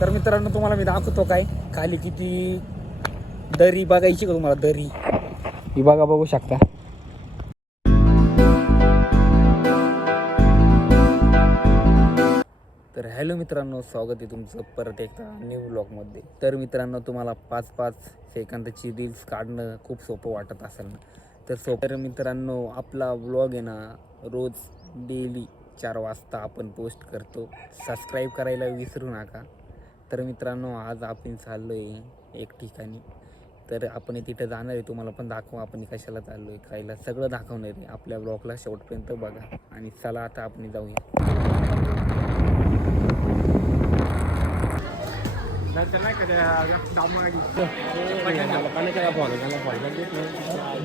तर मित्रांनो तुम्हाला मी दाखवतो काय खाली किती दरी बघायची का तुम्हाला, दरी ही बघा, बघू शकता. तर हॅलो मित्रांनो, स्वागत आहे तुमचं परत एकदा न्यू व्लॉगमध्ये. तर मित्रांनो तुम्हाला 5-5 सेकंदाची रील्स काढणं खूप सोपं वाटत असेल ना, तर तर मित्रांनो आपला व्लॉग आहे ना रोज डेली 4 वाजता आपण पोस्ट करतो. सबस्क्राईब करायला विसरू नका. तर मित्रांनो आज आपण चाललो आहे एक ठिकाणी, तर आपण तिथे जाणार आहे. तुम्हाला पण दाखवू आपण कशाला चाललो आहे, खायला सगळं दाखवणार आहे. आपल्या ब्लॉगला शेवटपर्यंत बघा आणि चला आता आपण जाऊया.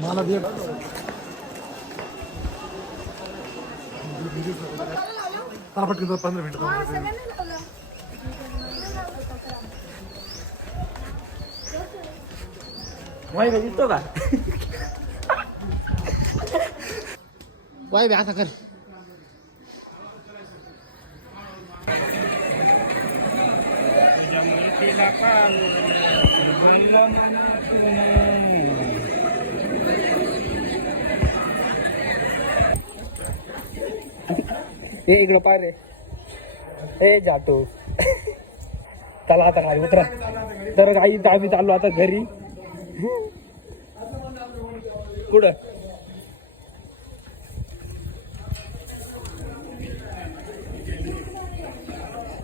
मला दे तापट 15 मिनिटं वाय दिसतो का वाय आता कर. हे इकडे पाय रे, हे जातो. चला आता खाली उतरा. तर काही आम्ही चाललो आता घरी. कुठं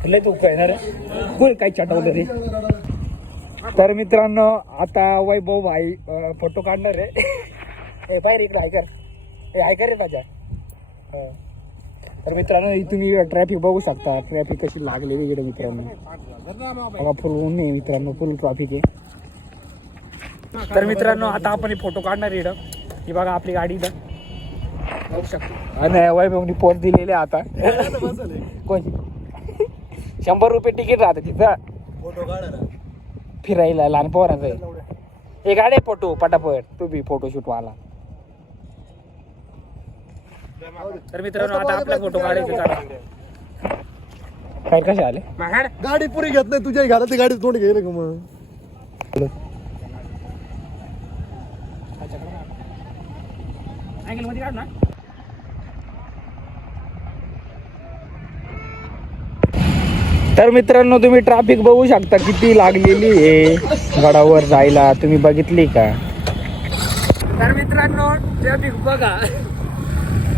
लय तू काय ना रे, कोण काही चटवलं रे. तर मित्रांनो आता वैभव भाई फोटो काढणार आहे. पाय इकडे ऐकर, हे ऐकर रे माझ्या. तर मित्रांनो तुम्ही ट्रॅफिक बघू शकता, ट्रॅफिक कशी लागलेली इकडे मित्रांनो. फुल ऊन आहे मित्रांनो, फुल ट्रॅफिक आहे. तर मित्रांनो आता आपण फोटो काढणार इकडं. ही बघा आपली गाडी इथं बघू शकतो. आणि वैभवनी पोच दिलेले आता. कोण 100 रुपये तिकीट राहतं तिथं फोटो काढायला फिरायला लहान पोरांचं. हे गाडी फोटो पटापट, तू बी फोटोशूट वाला. तर मित्रांनो आता आपला फोटो काढायचे. काय कसे आले गाडी पुरी घेत नाही तुझ्या घरात, गाडी तोंड घे रे मग. अँगल मध्ये काढ ना. तर मित्रांनो तुम्ही ट्रॅफिक बघू शकता किती लागलेली आहे गडावर जायला, तुम्ही बघितली का. तर मित्रांनो ट्रॅफिक बघा,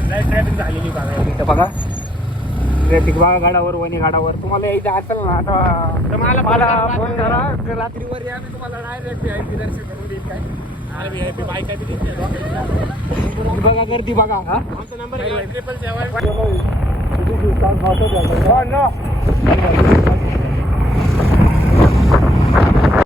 ट्रॅफिक झालेली बघा इथं बघा. ट्रॅफिक बघा गडावर, वणी गडावर. तुम्हाला यायचं असेल ना आता मला फोन करा, रात्रीवर या, मी तुम्हाला डायरेक्ट VIP दर्शन करून देईल. काय VIP बाईक बघा गर्दी बघा. आमचा नंबर 777